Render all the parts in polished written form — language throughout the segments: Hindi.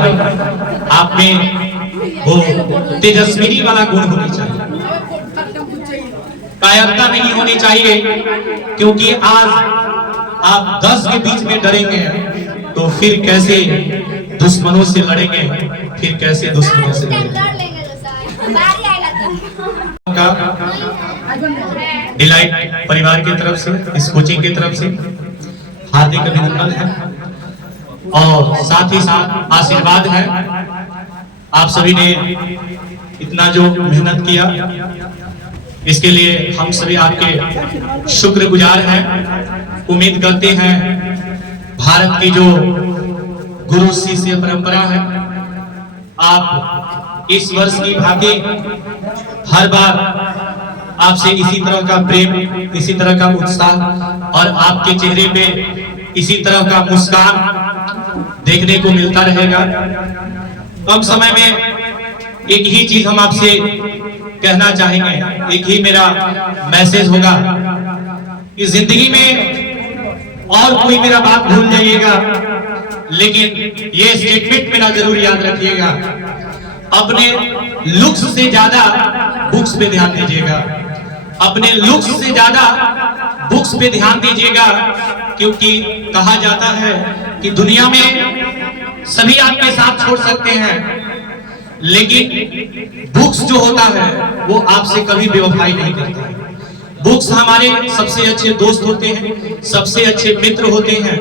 तरफ आप में वो तेजस्विनी वाला गुण होनी चाहिए, कायरता नहीं होनी चाहिए। क्योंकि आज आप 10 के बीच में डरेंगे तो फिर कैसे दुश्मनों से लड़ेंगे, फिर कैसे दुश्मनों से लड़ेंगे। डिलाइट परिवार की तरफ से, इस कोचिंग की तरफ से हार्दिक अभिनंदन है और साथ ही साथ आशीर्वाद है। आप सभी ने इतना जो मेहनत किया, इसके लिए हम सभी आपके शुक्रगुजार हैं। उम्मीद करते हैं भारत की जो गुरु शिष्य परंपरा है, आप इस वर्ष की भांति हर बार आपसे इसी तरह का प्रेम, इसी तरह का उत्साह और आपके चेहरे पे इसी तरह का मुस्कान देखने को मिलता रहेगा। कम समय में एक ही चीज हम आपसे कहना चाहेंगे, एक ही मेरा मैसेज होगा कि जिंदगी में और कोई मेरा बात भूल जाइएगा, लेकिन ये स्टेटमेंट मेरा जरूर याद रखिएगा, अपने लुक्स से ज्यादा बुक्स पे ध्यान दीजिएगा, अपने लुक्स से ज्यादा बुक्स पे ध्यान दीजिएगा। क्योंकि कहा जाता है कि दुनिया में सभी आपके साथ छोड़ सकते हैं, लेकिन बुक्स जो होता है वो आपसे कभी बेवफाई नहीं करता है। बुक्स हमारे सबसे अच्छे दोस्त होते हैं, सबसे अच्छे मित्र होते हैं।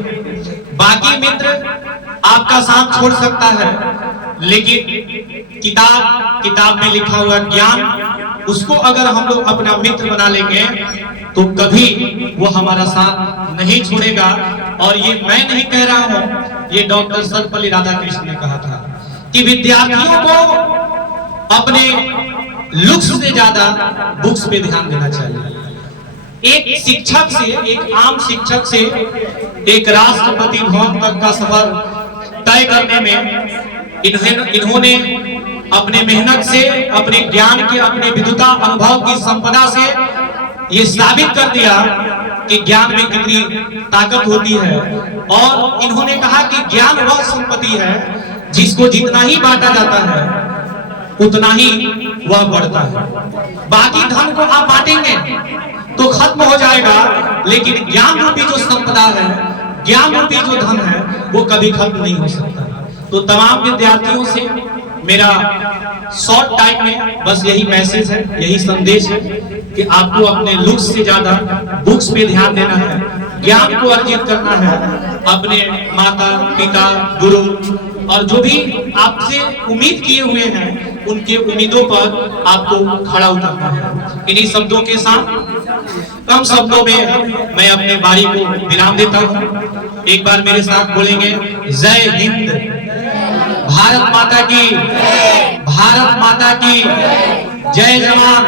बाकी मित्र आपका साथ छोड़ सकता है, लेकिन किताब में लिखा हुआ ज्ञान, उसको अगर हम लोग अपना मित्र बना लेंगे तो कभी वो हमारा साथ नहीं छोड़ेगा। और ये मैं नहीं कह रहा हूं, ये डॉक्टर सर्वपल्ली राधाकृष्ण ने कहा था कि विद्यार्थियों को अपने लुक्स से ज्यादा बुक्स पे ध्यान देना चाहिए। एक शिक्षक से, एक आम शिक्षक से एक राष्ट्रपति भवन तक का सफर तय करने में इन्होंने अपने मेहनत से, अपने ज्ञान के, अपने विद्वता अनुभव की संपदा से ये साबित कर दिया कि ज्ञान में कितनी ताकत होती है। और इन्होंने कहा कि ज्ञान वह संपत्ति है जिसको जितना ही बांटा जाता है उतना ही वह बढ़ता है। बाकी धन को आप बांटेंगे तो खत्म हो जाएगा, लेकिन ज्ञान रूपी जो संपदा है, ज्ञान रूपी जो धन है, वो कभी खत्म नहीं हो सकता। तो तमाम विद्यार्थियों से मेरा शॉर्ट टाइम में बस यही मैसेज है, यही संदेश है कि आपको अपने लुक्स से ज्यादा बुक्स पे ध्यान देना है, ज्ञान को अर्जित करना है, अपने माता पिता गुरु और जो भी आपसे उम्मीद किए हुए हैं उनके उम्मीदों पर आपको खड़ा उतरना है। इन्हीं शब्दों के साथ, कम शब्दों में मैं अपने बारी को विराम देता हूँ। एक बार मेरे साथ बोलेंगे, जय हिंद, भारत माता की, भारत माता की, जय जवान,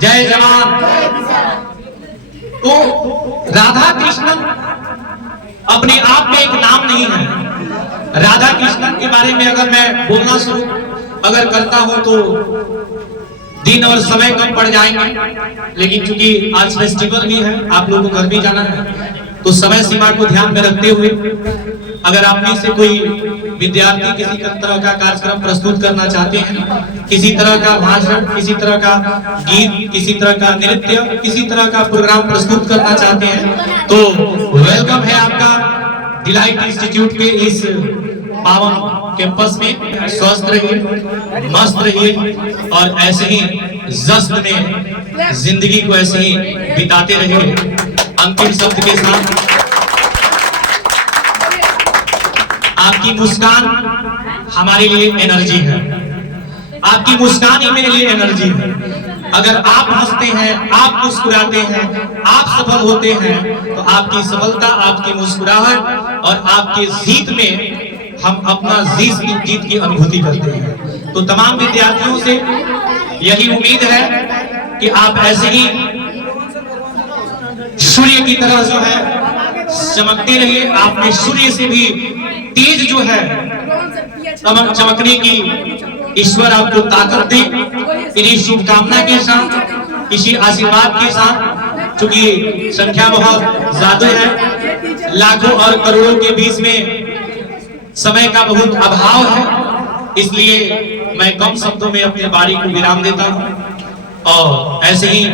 जय जवान। तो राधा कृष्णन अपने आप में एक नाम नहीं है। राधा कृष्णन के बारे में अगर मैं बोलना शुरू अगर करता हूं तो दिन और समय कम पड़ जाएंगे, लेकिन चूंकि आज फेस्टिवल भी है, आप लोगों को घर भी जाना है, तो समय सीमा को ध्यान में रखते हुए अगर आप में से कोई विद्यार्थी किसी तरह का कार्यक्रम प्रस्तुत करना चाहते हैं, किसी तरह का भाषण, किसी तरह का गीत, किसी तरह का नृत्य, किसी तरह का प्रोग्राम प्रस्तुत करना चाहते हैं, तो वेलकम है आपका डिलाइट इंस्टीट्यूट के इस पावन कैंपस में। स्वस्थ रहिए, मस्त रहिए और ऐसे ही जश्न में जिंदगी को ऐसे ही बिताते रहिए। अंतिम शब्द के साथ, आपकी मुस्कान हमारे लिए एनर्जी है, आपकी मुस्कान ही मेरे लिए एनर्जी है। अगर आप हंसते हैं, आप मुस्कुराते हैं, आप सफल होते हैं, तो आपकी सफलता, आपकी मुस्कुराहट और आपके जीत में हम अपना जीत की अनुभूति करते हैं। तो तमाम विद्यार्थियों से यही उम्मीद है कि आप ऐसे ही सूर्य की तरह जो है चमकते रहिए। आप में सूर्य से भी तेज जो है चमकने की ईश्वर आपको ताकत दे। इन्हीं शुभकामना के साथ, इसी आशीर्वाद के साथ, चूंकि संख्या बहुत ज्यादा है, लाखों और करोड़ों के बीच में समय का बहुत अभाव है, इसलिए मैं कम शब्दों में अपने बारी को विराम देता हूं और ऐसे ही